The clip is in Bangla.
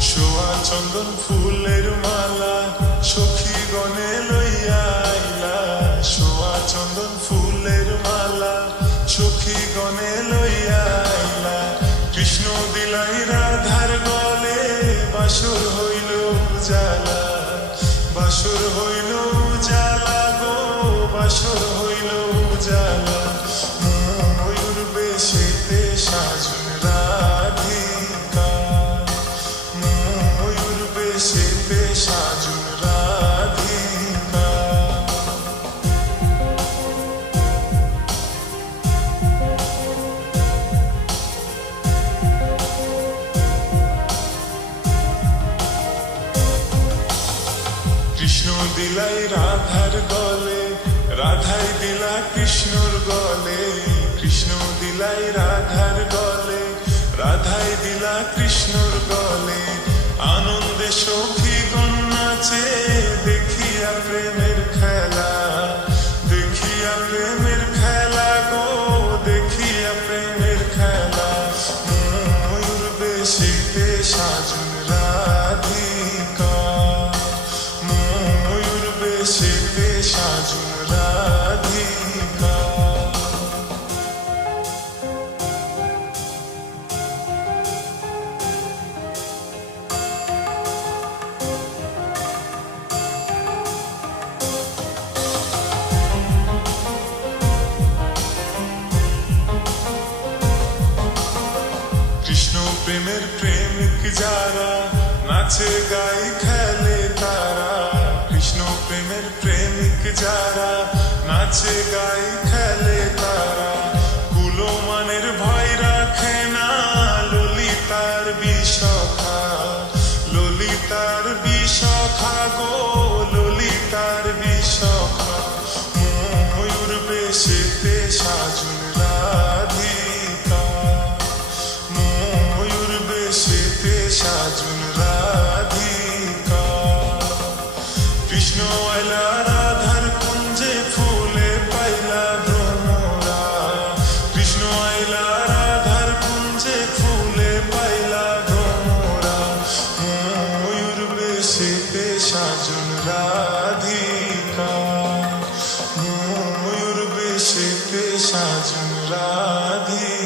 চন্দন ফুলের মালা সখী গনে লইয়া আইলা। সোয়া চন্দন ফুলের মালা সখী গনে লইয়া আইলা। কৃষ্ণ দিলাই রাধার গলে বাসর হইল জালা বাসর হইল কৃষ্ণ দিলাই রাধার গলে, রাধাই দিলা কৃষ্ণর গলে। কৃষ্ণ দিলাই রাধার গলে, রাধাই দিলা কৃষ্ণর গলে। আনন্দে সখী প্রেমের প্রেমিক যারা, নাচে গাই খেলে তারা। কৃষ্ণ প্রেমের প্রেমিক যারা, নাচে গাই খেলে তারা। কুলমানের ভয় রাখে না ললিতার বিষখা ললিতার বিষখা গো। সাজুন রাধিকা